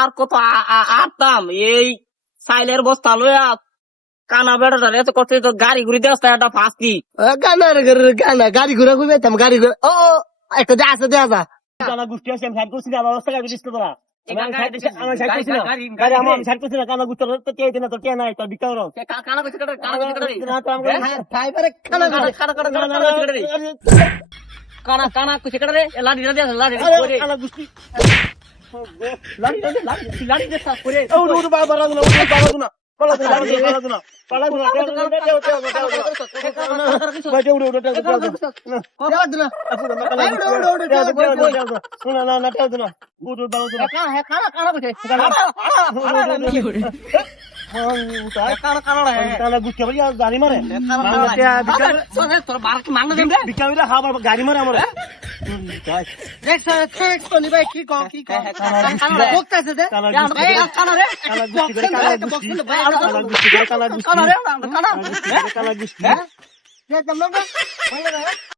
আর কত আটতাম এই সাইলের বস্তা লইয়া কানা বেড়াটা এত করতে তো গাড়ি ঘুরি দেওয়া একটা ফাঁসি গানা গাড়ি ঘোরা কই পেতাম গাড়ি ঘোরা ও একটা যা আছে দেয়া যা কানা গুষ্টি আছে আমি সাইড করছি না অবস্থা গাড়ি দিতে তোরা আমি সাইড করছি না গাড়ি আমার সাইড করছি না কানা গুষ্টি তো কে দিনা তো কে নাই তো বিকাও রো কানা কইছে কাটা কানা কইছে কাটা না তো আমরা ড্রাইভারে খানা কানা কানা কইছে কাটা রে লাড়ি লাড়ি লাড়ি করে কানা গুষ্টি লাড়ি লাড়ি দে সাপ করে ও বাবা রাজনা পালা দুনা গাড়ি মারে গাড়ি মারে আমার কানা